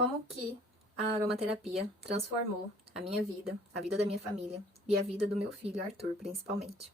Como que a aromaterapia transformou a minha vida, a vida da minha família e a vida do meu filho, Arthur, principalmente.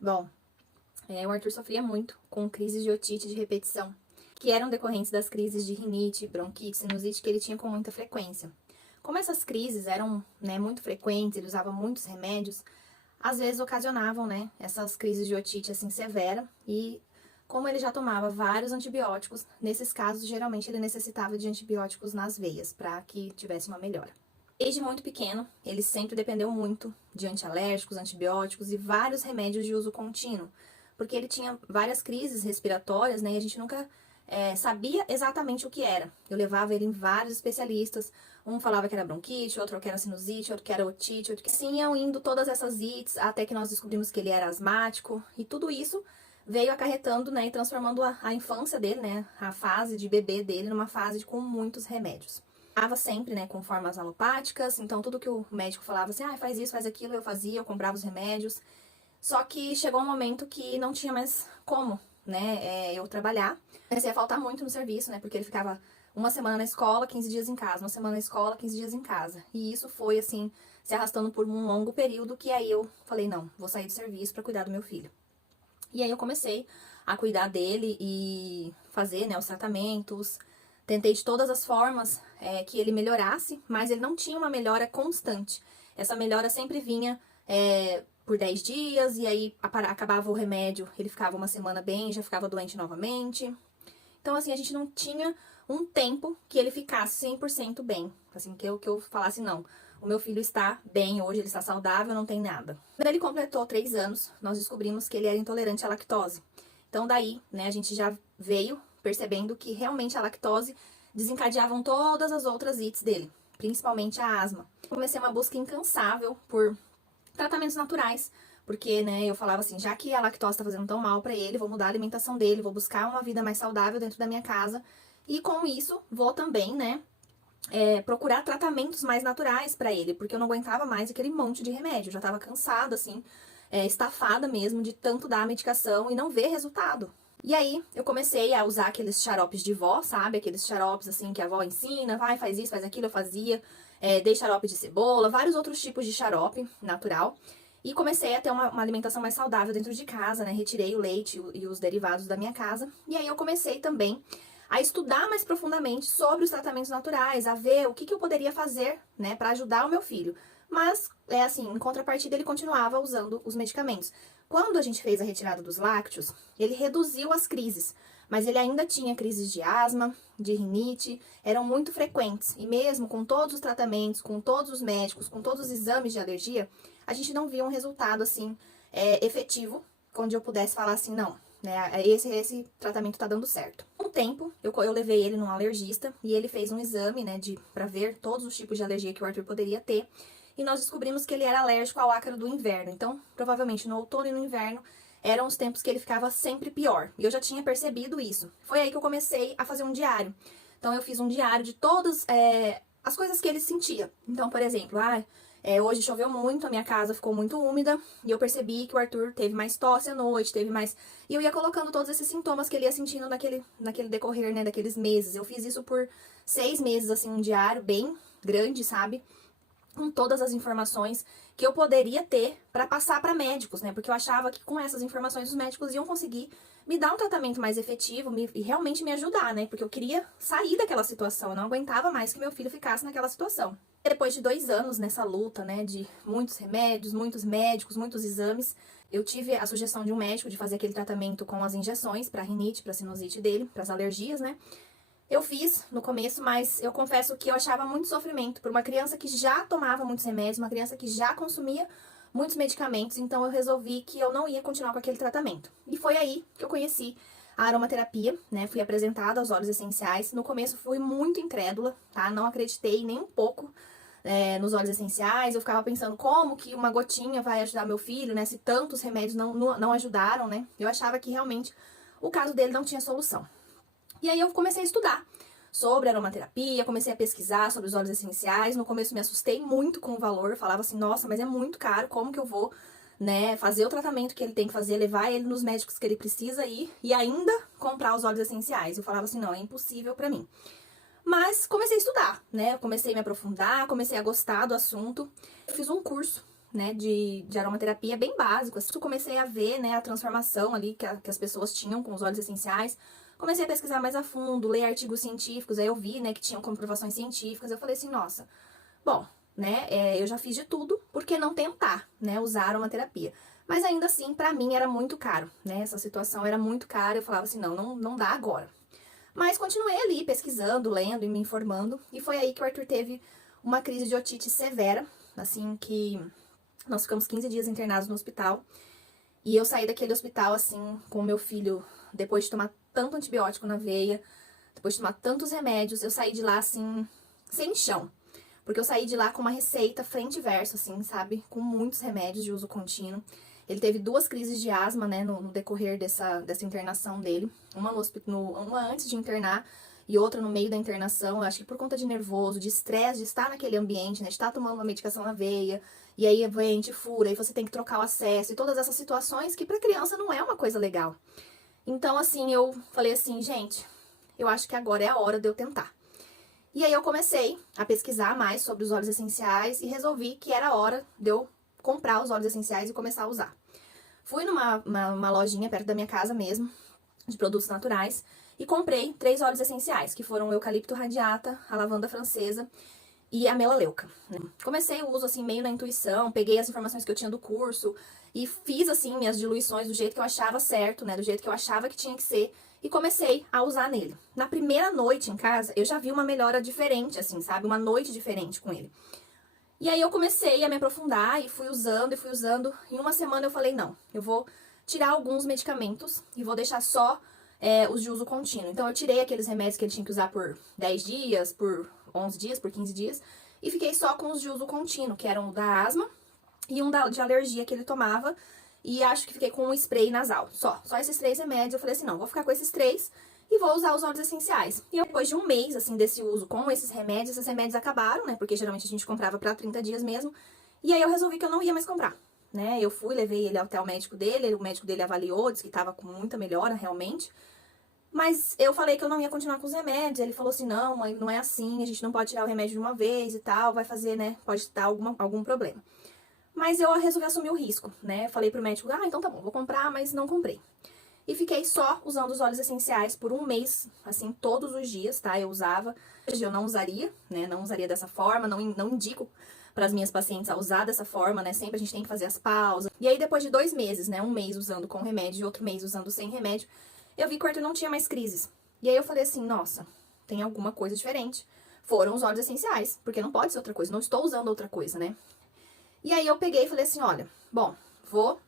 Bom, o Arthur sofria muito com crises de otite de repetição, que eram decorrentes das crises de rinite, bronquite, sinusite que ele tinha com muita frequência. Como essas crises eram, muito frequentes, ele usava muitos remédios, às vezes ocasionavam, essas crises de otite assim severa, e como ele já tomava vários antibióticos, nesses casos geralmente ele necessitava de antibióticos nas veias para que tivesse uma melhora. Desde muito pequeno, ele sempre dependeu muito de antialérgicos, antibióticos e vários remédios de uso contínuo, porque ele tinha várias crises respiratórias, e a gente nunca sabia exatamente o que era. Eu levava ele em vários especialistas, um falava que era bronquite, outro que era sinusite, outro que era otite, outro que assim iam indo todas essas ites, até que nós descobrimos que ele era asmático, e tudo isso veio acarretando, e transformando a infância dele, a fase de bebê dele, numa fase com muitos remédios. Estava sempre, com formas alopáticas, então tudo que o médico falava assim, faz isso, faz aquilo, eu fazia, eu comprava os remédios. Só que chegou um momento que não tinha mais como, eu trabalhar. Comecei a faltar muito no serviço, porque ele ficava uma semana na escola, 15 dias em casa, uma semana na escola, 15 dias em casa. E isso foi, assim, se arrastando por um longo período, que aí eu falei, não, vou sair do serviço para cuidar do meu filho. E aí eu comecei a cuidar dele e fazer, os tratamentos. Tentei de todas as formas que ele melhorasse, mas ele não tinha uma melhora constante. Essa melhora sempre vinha por 10 dias, e aí acabava o remédio, ele ficava uma semana bem, já ficava doente novamente. Então, assim, a gente não tinha um tempo que ele ficasse 100% bem. Assim, que eu falasse, não, o meu filho está bem hoje, ele está saudável, não tem nada. Quando ele completou 3 anos, nós descobrimos que ele era intolerante à lactose. Então, daí, a gente já veio percebendo que realmente a lactose desencadeavam todas as outras ites dele, principalmente a asma. Comecei uma busca incansável por tratamentos naturais, porque, eu falava assim, já que a lactose tá fazendo tão mal pra ele, vou mudar a alimentação dele, vou buscar uma vida mais saudável dentro da minha casa, e com isso, vou também, procurar tratamentos mais naturais pra ele, porque eu não aguentava mais aquele monte de remédio, eu já tava cansada, assim, estafada mesmo, de tanto dar a medicação e não ver resultado. E aí, eu comecei a usar aqueles xaropes de vó, sabe? Aqueles xaropes, assim, que a avó ensina, vai, faz isso, faz aquilo, eu fazia. Dei xarope de cebola, vários outros tipos de xarope natural. E comecei a ter uma alimentação mais saudável dentro de casa, Retirei o leite e os derivados da minha casa. E aí eu comecei também a estudar mais profundamente sobre os tratamentos naturais, a ver o que eu poderia fazer, para ajudar o meu filho. Mas, assim, em contrapartida, ele continuava usando os medicamentos. Quando a gente fez a retirada dos lácteos, ele reduziu as crises, mas ele ainda tinha crises de asma, de rinite, eram muito frequentes. E mesmo com todos os tratamentos, com todos os médicos, com todos os exames de alergia, a gente não via um resultado, assim, efetivo, onde eu pudesse falar assim, não, esse tratamento tá dando certo. Com o tempo, eu levei ele num alergista e ele fez um exame, pra ver todos os tipos de alergia que o Arthur poderia ter. E nós descobrimos que ele era alérgico ao ácaro do inverno. Então, provavelmente no outono e no inverno, eram os tempos que ele ficava sempre pior. E eu já tinha percebido isso. Foi aí que eu comecei a fazer um diário. Então, eu fiz um diário de todas as coisas que ele sentia. Então, por exemplo, hoje choveu muito, a minha casa ficou muito úmida, e eu percebi que o Arthur teve mais tosse à noite, teve mais... E eu ia colocando todos esses sintomas que ele ia sentindo naquele decorrer, daqueles meses. Eu fiz isso por 6 meses, assim, um diário bem grande, sabe? Com todas as informações que eu poderia ter para passar para médicos, porque eu achava que com essas informações os médicos iam conseguir me dar um tratamento mais efetivo e realmente me ajudar, porque eu queria sair daquela situação, eu não aguentava mais que meu filho ficasse naquela situação. Depois de 2 anos nessa luta, de muitos remédios, muitos médicos, muitos exames, eu tive a sugestão de um médico de fazer aquele tratamento com as injeções para rinite, para sinusite dele, para as alergias, Eu fiz no começo, mas eu confesso que eu achava muito sofrimento por uma criança que já tomava muitos remédios, uma criança que já consumia muitos medicamentos, então eu resolvi que eu não ia continuar com aquele tratamento. E foi aí que eu conheci a aromaterapia, Fui apresentada aos óleos essenciais. No começo fui muito incrédula, tá? Não acreditei nem um pouco nos óleos essenciais. Eu ficava pensando como que uma gotinha vai ajudar meu filho, se tantos remédios não ajudaram, Eu achava que realmente o caso dele não tinha solução. E aí eu comecei a estudar sobre aromaterapia, comecei a pesquisar sobre os óleos essenciais. No começo me assustei muito com o valor, falava assim, nossa, mas é muito caro, como que eu vou, fazer o tratamento que ele tem que fazer, levar ele nos médicos que ele precisa ir e ainda comprar os óleos essenciais. Eu falava assim, não, é impossível pra mim. Mas comecei a estudar, né? Eu comecei a me aprofundar, comecei a gostar do assunto. Eu fiz um curso, né, de aromaterapia bem básico. Assim, eu comecei a ver, né, a transformação ali que as pessoas tinham com os óleos essenciais. Comecei a pesquisar mais a fundo, ler artigos científicos. Aí eu vi, né, que tinham comprovações científicas. Eu falei assim, nossa, bom, né, eu já fiz de tudo, por que não tentar, né, usar aromaterapia? Mas ainda assim, pra mim era muito caro, né? Essa situação era muito cara. Eu falava assim, não dá agora. Mas continuei ali pesquisando, lendo e me informando. E foi aí que o Arthur teve uma crise de otite severa, assim que nós ficamos 15 dias internados no hospital. E eu saí daquele hospital, assim, com o meu filho, depois de tomar tanto antibiótico na veia, depois de tomar tantos remédios, eu saí de lá, assim, sem chão. Porque eu saí de lá com uma receita frente e verso, assim, sabe? Com muitos remédios de uso contínuo. Ele teve 2 crises de asma, né, no decorrer dessa internação dele. Uma antes de internar e outra no meio da internação. Eu acho que por conta de nervoso, de estresse, de estar naquele ambiente, né, de estar tomando uma medicação na veia, e aí vem, te fura, e você tem que trocar o acesso, e todas essas situações que pra criança não é uma coisa legal. Então, assim, eu falei assim, gente, eu acho que agora é a hora de eu tentar. E aí eu comecei a pesquisar mais sobre os óleos essenciais e resolvi que era a hora de eu comprar os óleos essenciais e começar a usar. Fui numa lojinha perto da minha casa mesmo, de produtos naturais, e comprei 3 óleos essenciais, que foram o eucalipto radiata, a lavanda francesa e a melaleuca. Comecei o uso assim meio na intuição, peguei as informações que eu tinha do curso e fiz assim minhas diluições do jeito que eu achava certo, né, do jeito que eu achava que tinha que ser, e comecei a usar nele. Na primeira noite em casa, eu já vi uma melhora diferente, assim, sabe? Uma noite diferente com ele. E aí eu comecei a me aprofundar e fui usando. Em uma semana eu falei, não, eu vou tirar alguns medicamentos e vou deixar só os de uso contínuo. Então eu tirei aqueles remédios que ele tinha que usar por 10 dias, por 11 dias, por 15 dias, e fiquei só com os de uso contínuo, que eram o da asma e um de alergia que ele tomava. E acho que fiquei com um spray nasal, só esses 3 remédios. Eu falei assim, não, vou ficar com esses 3 e vou usar os óleos essenciais. E depois de um mês, assim, desse uso com esses remédios acabaram, né, porque geralmente a gente comprava pra 30 dias mesmo. E aí eu resolvi que eu não ia mais comprar, né, eu fui, levei ele até o médico dele, o médico dele avaliou, disse que tava com muita melhora, realmente. Mas eu falei que eu não ia continuar com os remédios, ele falou assim, não, mãe, não é assim, a gente não pode tirar o remédio de uma vez e tal, vai fazer, né, pode dar algum problema. Mas eu resolvi assumir o risco, né? Falei pro médico, então tá bom, vou comprar, mas não comprei. E fiquei só usando os óleos essenciais por um mês, assim, todos os dias, tá? Eu usava. Hoje eu não usaria, né? Não usaria dessa forma, não indico para as minhas pacientes a usar dessa forma, né? Sempre a gente tem que fazer as pausas. E aí depois de 2 meses, né? Um mês usando com remédio e outro mês usando sem remédio, eu vi que o Arthur não tinha mais crises. E aí eu falei assim, nossa, tem alguma coisa diferente. Foram os óleos essenciais, porque não pode ser outra coisa, não estou usando outra coisa, né? E aí eu peguei e falei assim, olha, bom, vou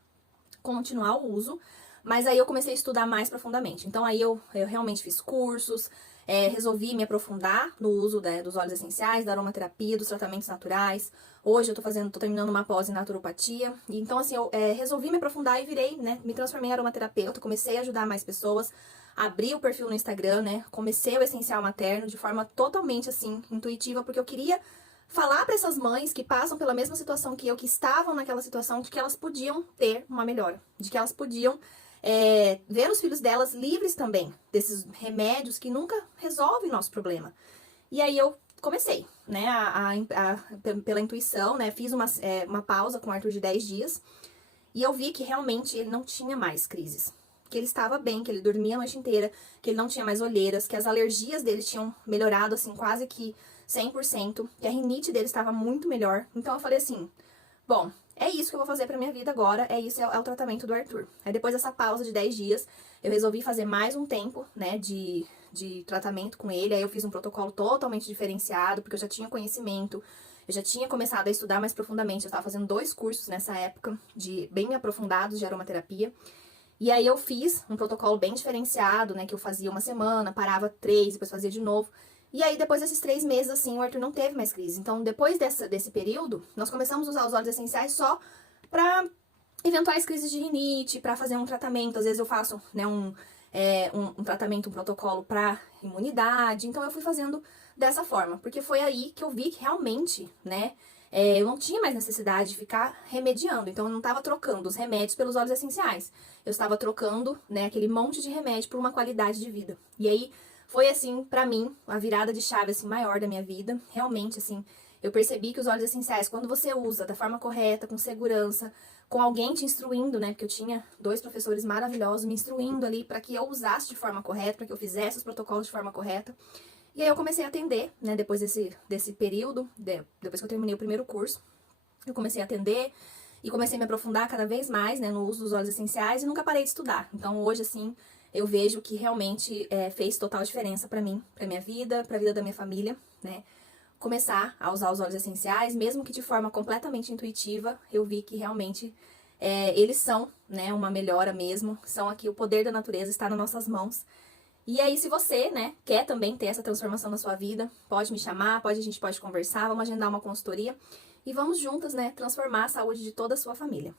continuar o uso, mas aí eu comecei a estudar mais profundamente. Então aí eu realmente fiz cursos, resolvi me aprofundar no uso dos óleos essenciais, da aromaterapia, dos tratamentos naturais. Hoje eu tô terminando uma pós em naturopatia. E então assim, eu resolvi me aprofundar e virei, né, me transformei em aromaterapeuta, comecei a ajudar mais pessoas, abri o perfil no Instagram, né, comecei o Essencial Materno de forma totalmente assim, intuitiva, porque eu queria falar para essas mães que passam pela mesma situação que eu, que estavam naquela situação, de que elas podiam ter uma melhora, de que elas podiam ver os filhos delas livres também desses remédios que nunca resolvem o nosso problema. E aí eu comecei, né, pela intuição, né, fiz uma pausa com o Arthur de 10 dias e eu vi que realmente ele não tinha mais crises. Que ele estava bem, que ele dormia a noite inteira, que ele não tinha mais olheiras, que as alergias dele tinham melhorado, assim, quase que 100%, que a rinite dele estava muito melhor. Então eu falei assim, bom, é isso que eu vou fazer pra minha vida agora, é o tratamento do Arthur. Aí depois dessa pausa de 10 dias, eu resolvi fazer mais um tempo, né, de tratamento com ele. Aí eu fiz um protocolo totalmente diferenciado, porque eu já tinha conhecimento, eu já tinha começado a estudar mais profundamente. Eu estava fazendo 2 cursos nessa época, bem aprofundados de aromaterapia. E aí eu fiz um protocolo bem diferenciado, né, que eu fazia uma semana, parava 3, depois fazia de novo. E aí, depois desses 3 meses, assim, o Arthur não teve mais crise. Então, depois desse período, nós começamos a usar os óleos essenciais só pra eventuais crises de rinite, pra fazer um tratamento. Às vezes eu faço, né, um tratamento, um protocolo pra imunidade. Então, eu fui fazendo dessa forma, porque foi aí que eu vi que realmente, né, eu não tinha mais necessidade de ficar remediando. Então, eu não estava trocando os remédios pelos óleos essenciais. Eu estava trocando, né, aquele monte de remédio por uma qualidade de vida. E aí, foi, assim, pra mim, a virada de chave, assim, maior da minha vida. Realmente, assim, eu percebi que os óleos essenciais, quando você usa da forma correta, com segurança, com alguém te instruindo, né? Porque eu tinha 2 professores maravilhosos me instruindo ali para que eu usasse de forma correta, para que eu fizesse os protocolos de forma correta. E aí eu comecei a atender, né? Depois desse período, depois que eu terminei o primeiro curso, eu comecei a atender e comecei a me aprofundar cada vez mais, né? No uso dos óleos essenciais e nunca parei de estudar. Então hoje, assim, eu vejo que realmente fez total diferença para mim, para minha vida, para a vida da minha família, né? Começar a usar os óleos essenciais, mesmo que de forma completamente intuitiva, eu vi que realmente eles são, né, uma melhora mesmo, são aqui, o poder da natureza está nas nossas mãos. E aí, se você, né, quer também ter essa transformação na sua vida, pode me chamar, a gente pode conversar, vamos agendar uma consultoria e vamos juntas, né, transformar a saúde de toda a sua família.